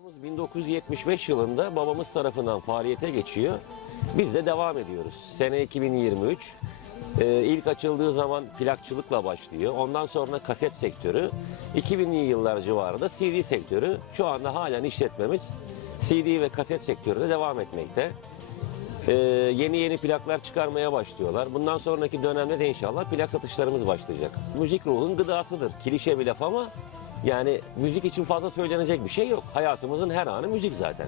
1975 yılında babamız tarafından faaliyete geçiyor. Biz de devam ediyoruz. Sene 2023. Ee, ilk açıldığı zaman plakçılıkla başlıyor. Ondan sonra kaset sektörü. 2000'li yıllar civarında CD sektörü. Şu anda halen işletmemiz CD ve kaset sektöründe devam etmekte. Ee, yeni yeni plaklar çıkarmaya başlıyorlar. Bundan sonraki dönemde de inşallah plak satışlarımız başlayacak. Müzik ruhun gıdasıdır. Klişe bir laf ama yani müzik için fazla söylenecek bir şey yok. Hayatımızın her anı müzik zaten.